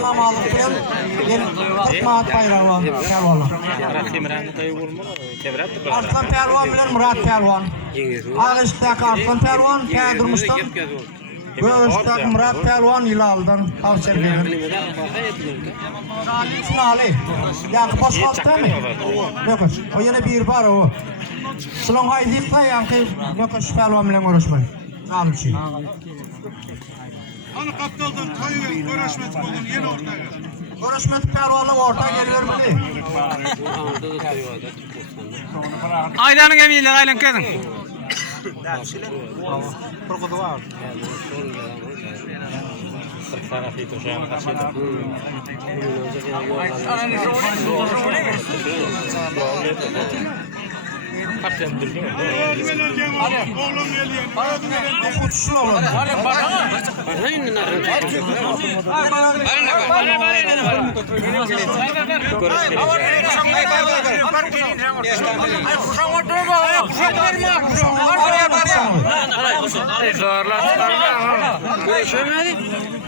Namalık bilen Murat Bayramov Pelvan. Arslan Pelvan bilen Murat Pelvan. Ağıştaki Arslan Pelvan Durmuş'tan. Göğüşteki Murat Pelvan Hilal'dan tavsiye edilir. Finali. Yankı boş kaldı mı? Yok. O yine bir var o. Şunun haydıysa yankı yok Pelvan bilen uğraşmayın. Sağlık şey. Hani kaptaldan kayı uğraşmet oldun yeni ortaya. Uğraşmet Pelvan'la orta geliyor mu değil? Aylanın emiyle aylan kedin. Korkudu var. Oğlum geliyor. Okutuşun olur.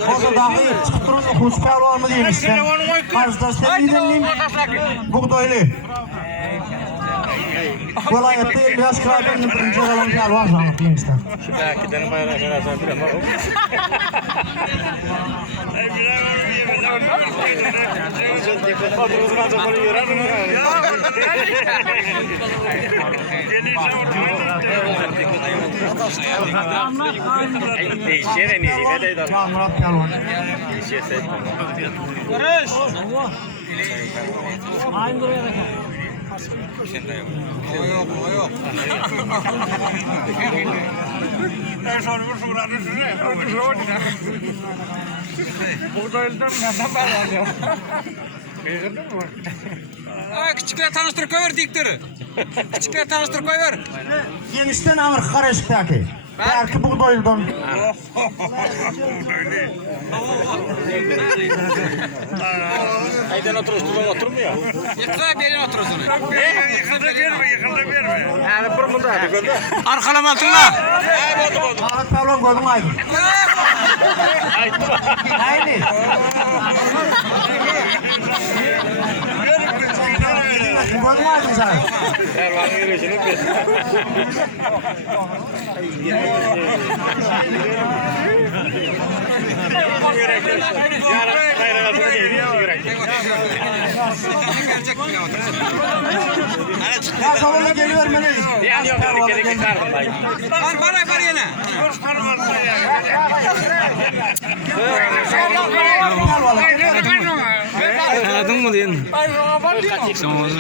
O dahi çıktırın okutuş var mı demişler. Karşıdaşlar dinleyeyim. Buğdaylı. Vilayette 50 yaş kıraatının birinci olan pelvan sanıp demişler. Belki de bayrağı şarasını bilemem. Can Murat Pelvan. Aynı buraya bakın. Yok. Burada elden nereden bağlanıyor? Küçükler tanıştır koyver diktörü. Küçükler tanıştır koyver. Genişten amir Kareş'taki. Belki buğdaylıdan. Aydan oturuştuğuna oturmuyor. Yıksa bir yerine oturursun. Yıkıldı verme. Yani burnunda hadi gördün. Arkalama altında. Murat Pelvan gördüm aydın. Haydi. Gördüm aydın sen. Ervan'ın yürüyüşünü bir. Yarın bayrağı geliyor yürek. Ya salona geliyor beni. Yani yok gerek çıkardım ben. Bana yapar yine. Anladın mı diyorsun? Tamam.